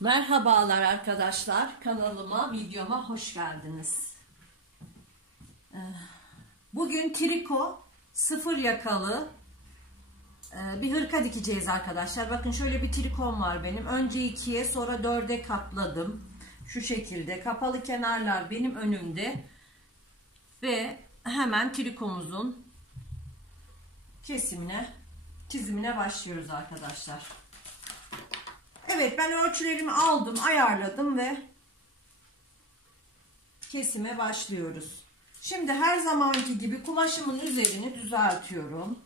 Merhabalar arkadaşlar, kanalıma, videoma hoş geldiniz. Bugün triko sıfır yakalı bir hırka dikeceğiz arkadaşlar. Bakın şöyle bir trikom var benim. Önce 2'ye sonra 4'e katladım. Şu şekilde kapalı kenarlar benim önümde ve hemen trikomuzun kesimine, çizimine başlıyoruz arkadaşlar. Evet, ben ölçülerimi aldım, ayarladım ve kesime başlıyoruz. Şimdi her zamanki gibi kumaşımın üzerini düzeltiyorum.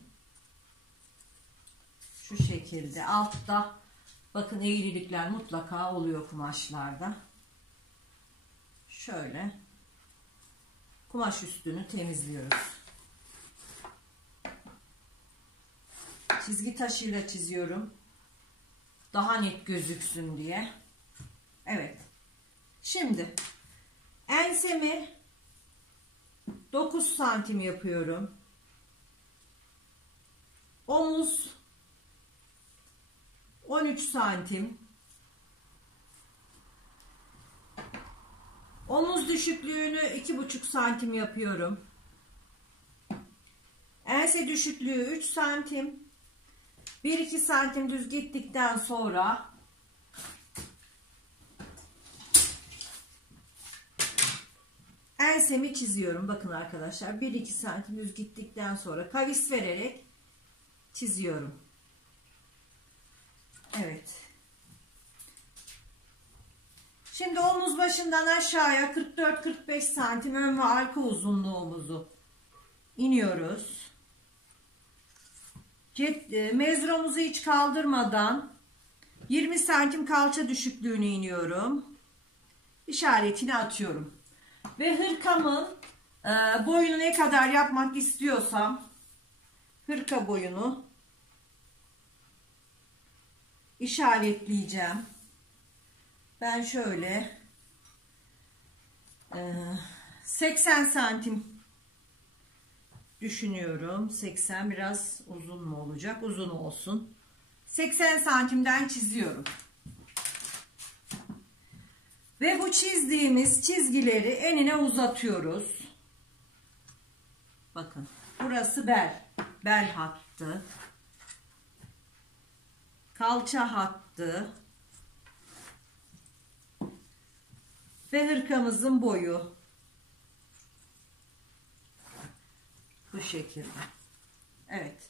Şu şekilde altta bakın eğrilikler mutlaka oluyor kumaşlarda. Şöyle kumaş üstünü temizliyoruz. Çizgi taşıyla çiziyorum. Daha net gözüksün diye. Evet. Şimdi ensemi 9 santim yapıyorum. Omuz 13 santim. Omuz düşüklüğünü 2,5 santim yapıyorum. Ense düşüklüğü 3 santim. 1-2 santim düz gittikten sonra ensemi çiziyorum. Bakın arkadaşlar, 1-2 santim düz gittikten sonra kavis vererek çiziyorum. Evet. Şimdi omuz başından aşağıya 44-45 santim ön ve arka uzunluğumuzu iniyoruz. Mezromuzu hiç kaldırmadan 20 santim kalça düşüklüğüne iniyorum. İşaretini atıyorum. Ve hırkamın boyunu ne kadar yapmak istiyorsam hırka boyunu işaretleyeceğim. Ben şöyle 80 santim düşünüyorum. 80 biraz uzun mu olacak? Uzun olsun. 80 santimden çiziyorum. Ve bu çizdiğimiz çizgileri enine uzatıyoruz. Bakın. Burası bel. Bel hattı. Kalça hattı. Ve hırkamızın boyu. Bu şekilde. Evet.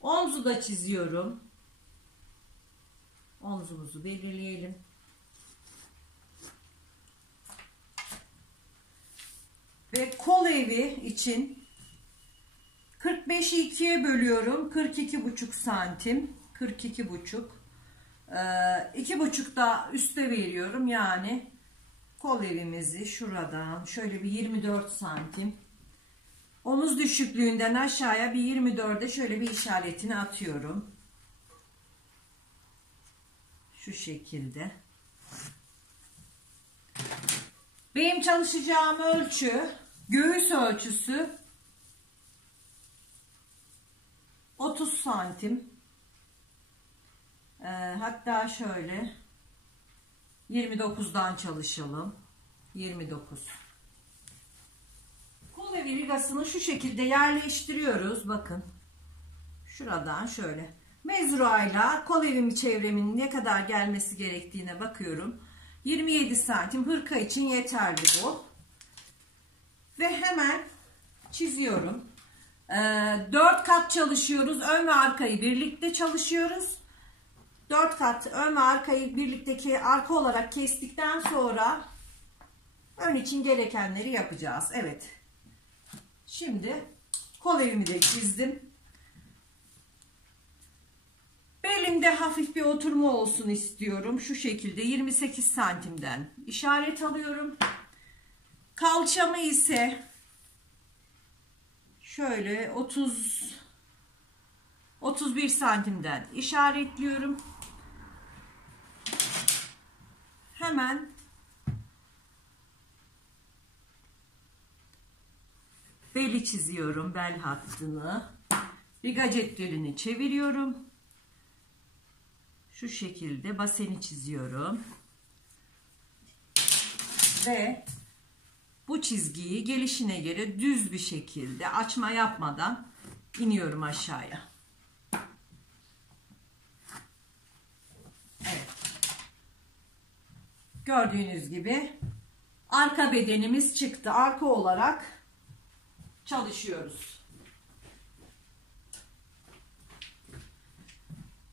Omzu da çiziyorum. Omzumuzu belirleyelim. Ve kol evi için 45'i 2'ye bölüyorum. 42,5 santim. 42,5. 2,5 da üste veriyorum. Yani kol evimizi şuradan şöyle bir 24 santim. Omuz düşüklüğünden aşağıya bir 24'e şöyle bir işaretini atıyorum. Şu şekilde. Benim çalışacağım ölçü, göğüs ölçüsü 30 santim. Hatta şöyle 29'dan çalışalım. 29. Kol evi vigasını şu şekilde yerleştiriyoruz. Bakın. Şuradan şöyle. Mezrayla kol evimi çevremin ne kadar gelmesi gerektiğine bakıyorum. 27 santim hırka için yeterli bu. Ve hemen çiziyorum. 4 kat çalışıyoruz. Ön ve arkayı birlikte çalışıyoruz. 4 kat ön ve arkayı birlikteki arka olarak kestikten sonra ön için gerekenleri yapacağız. Evet. Şimdi kol evimi de çizdim. Belimde hafif bir oturma olsun istiyorum. Şu şekilde 28 santimden işaret alıyorum. Kalçamı ise şöyle 31 santimden işaretliyorum. Hemen Beli çiziyorum, bel hattını. Riga cetvelini çeviriyorum. Şu şekilde baseni çiziyorum. Ve bu çizgiyi gelişine göre düz bir şekilde açma yapmadan iniyorum aşağıya. Evet. Gördüğünüz gibi arka bedenimiz çıktı. Arka olarak çalışıyoruz.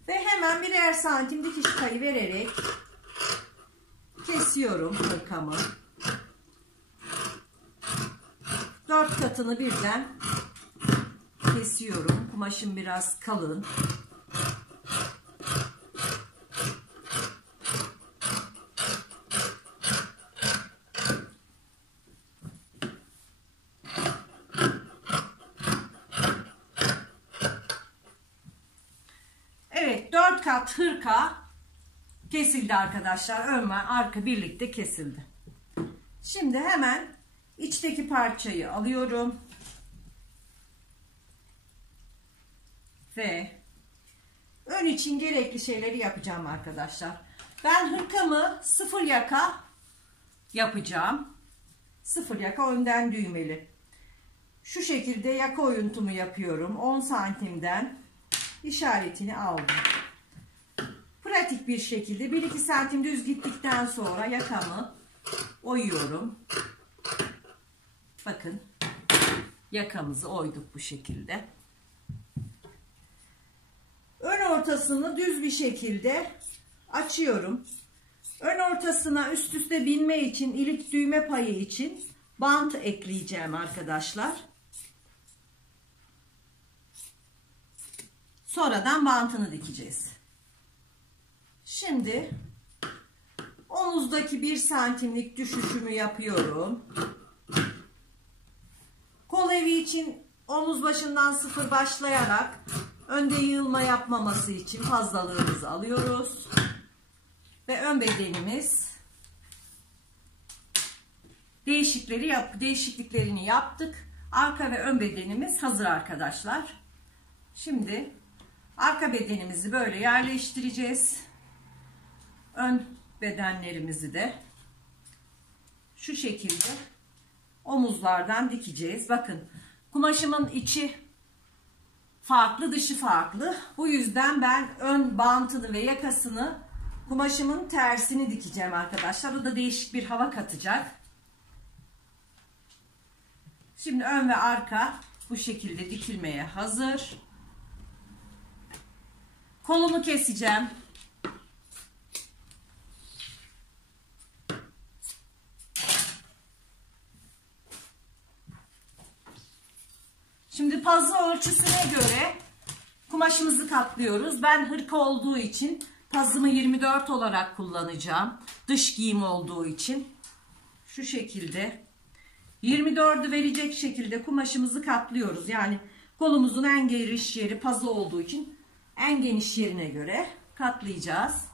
Ve hemen birer santim dikiş payı vererek kesiyorum hırkamı. 4 katını birden kesiyorum. Kumaşım biraz kalın. Evet, 4 kat hırka kesildi arkadaşlar. Ön ve arka birlikte kesildi. Şimdi hemen içteki parçayı alıyorum. Ve ön için gerekli şeyleri yapacağım arkadaşlar. Ben hırkamı 0 yaka yapacağım. 0 yaka önden düğmeli. Şu şekilde yaka oyuntumu yapıyorum. 10 santimden işaretini aldım. Pratik bir şekilde 1-2 santim düz gittikten sonra yakamı oyuyorum. Bakın yakamızı oyduk bu şekilde. Ön ortasını düz bir şekilde açıyorum. Ön ortasına üst üste binme için, ilik düğme payı için bant ekleyeceğim arkadaşlar. Sonradan bantını dikeceğiz. Şimdi omuzdaki 1 santimlik düşüşümü yapıyorum. Kol evi için omuz başından 0 başlayarak önde yığılma yapmaması için fazlalığımızı alıyoruz. Ve ön bedenimiz değişikliklerini yaptık. Arka ve ön bedenimiz hazır arkadaşlar. Şimdi arka bedenimizi böyle yerleştireceğiz. Ön bedenlerimizi de şu şekilde omuzlardan dikeceğiz. Bakın kumaşımın içi farklı, dışı farklı. Bu yüzden ben ön bantını ve yakasını kumaşımın tersini dikeceğim arkadaşlar. O da değişik bir hava katacak. Şimdi ön ve arka bu şekilde dikilmeye hazır. Kolumu keseceğim. Şimdi pazı ölçüsüne göre kumaşımızı katlıyoruz. Ben hırka olduğu için pazımı 24 olarak kullanacağım. Dış giyim olduğu için. Şu şekilde 24'ü verecek şekilde kumaşımızı katlıyoruz. Yani kolumuzun en geniş yeri pazı olduğu için en geniş yerine göre katlayacağız.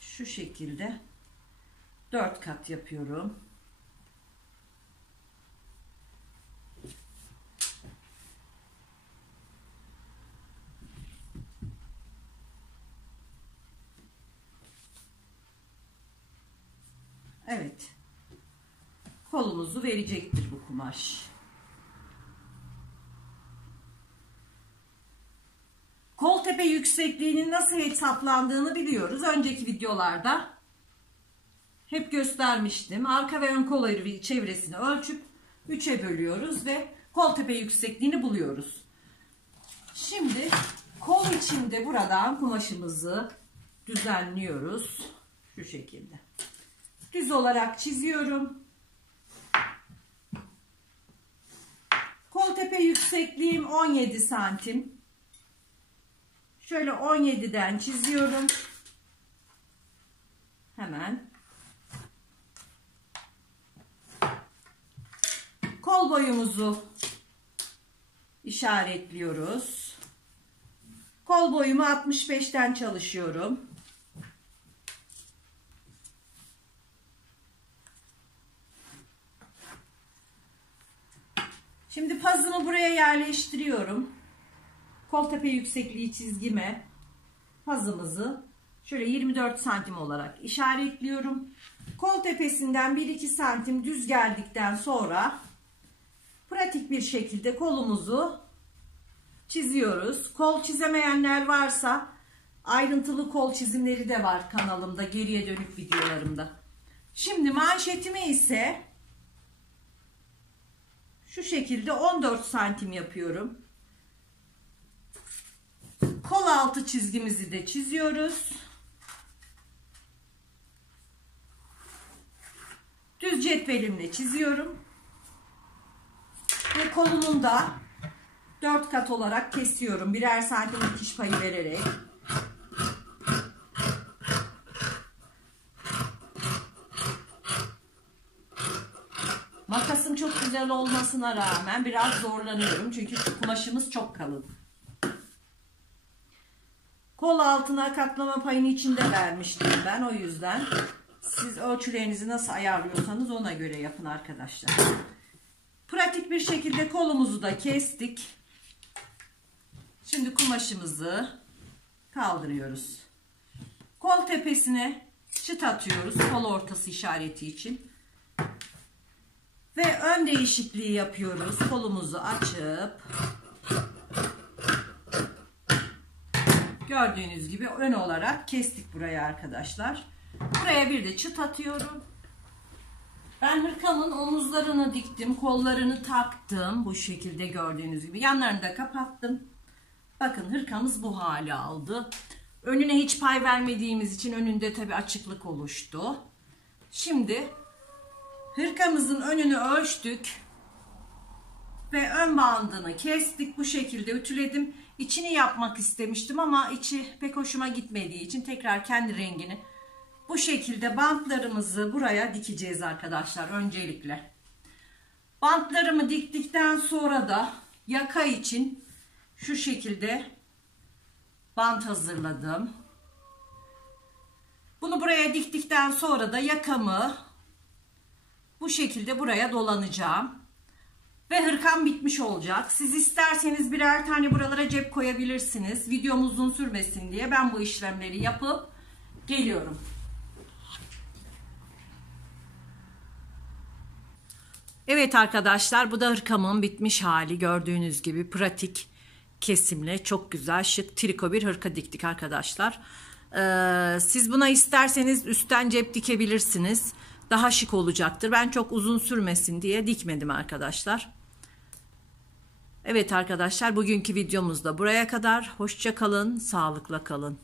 Şu şekilde 4 kat yapıyorum. Evet. Kolumuzu verecektir bu kumaş. Kol tepe yüksekliğinin nasıl hesaplandığını biliyoruz. Önceki videolarda hep göstermiştim. Arka ve ön kol evi çevresini ölçüp 3'e bölüyoruz ve kol tepe yüksekliğini buluyoruz. Şimdi kol içinde buradan kumaşımızı düzenliyoruz. Şu şekilde. Düz olarak çiziyorum. Kol tepe yüksekliğim 17 santim. Şöyle 17'den çiziyorum. Hemen. Kol boyumuzu işaretliyoruz. Kol boyumu 65'ten çalışıyorum. Şimdi pazımı buraya yerleştiriyorum. Koltepe yüksekliği çizgime pazımızı şöyle 24 santim olarak işaretliyorum. Kol tepesinden 1-2 santim düz geldikten sonra pratik bir şekilde kolumuzu çiziyoruz. Kol çizemeyenler varsa ayrıntılı kol çizimleri de var kanalımda, geriye dönük videolarımda. Şimdi manşetimi ise şu şekilde 14 santim yapıyorum. Kol altı çizgimizi de çiziyoruz. Düz cetvelimle çiziyorum. Ve kolunun da 4 kat olarak kesiyorum. Birer santim dikiş payı vererek. Makasım çok güzel olmasına rağmen biraz zorlanıyorum. Çünkü kumaşımız çok kalın. Kol altına katlama payını içinde vermiştim ben. O yüzden siz ölçülerinizi nasıl ayarlıyorsanız ona göre yapın arkadaşlar. Pratik bir şekilde kolumuzu da kestik. Şimdi kumaşımızı kaldırıyoruz. Kol tepesine çıt atıyoruz. Kol ortası işareti için. Ve ön değişikliği yapıyoruz. Kolumuzu açıp gördüğünüz gibi ön olarak kestik burayı arkadaşlar. Buraya bir de çıt atıyorum. Ben hırkamın omuzlarını diktim. Kollarını taktım. Bu şekilde gördüğünüz gibi. Yanlarını da kapattım. Bakın hırkamız bu hale aldı. Önüne hiç pay vermediğimiz için önünde tabi açıklık oluştu. Şimdi hırkamızın önünü ölçtük. Ve ön bandını kestik. Bu şekilde ütüledim. İçini yapmak istemiştim ama içi pek hoşuma gitmediği için tekrar kendi rengini bu şekilde bantlarımızı buraya dikeceğiz arkadaşlar öncelikle. Bantlarımı diktikten sonra da yaka için şu şekilde bant hazırladım. Bunu buraya diktikten sonra da yakamı bu şekilde buraya dolanacağım. Ve hırkam bitmiş olacak. Siz isterseniz birer tane buralara cep koyabilirsiniz. Videom uzun sürmesin diye ben bu işlemleri yapıp geliyorum. Evet arkadaşlar, bu da hırkamın bitmiş hali. Gördüğünüz gibi pratik kesimle çok güzel şık triko bir hırka diktik arkadaşlar. Siz buna isterseniz üstten cep dikebilirsiniz. Daha şık olacaktır. Ben çok uzun sürmesin diye dikmedim arkadaşlar. Evet arkadaşlar, bugünkü videomuz da buraya kadar. Hoşça kalın, sağlıkla kalın.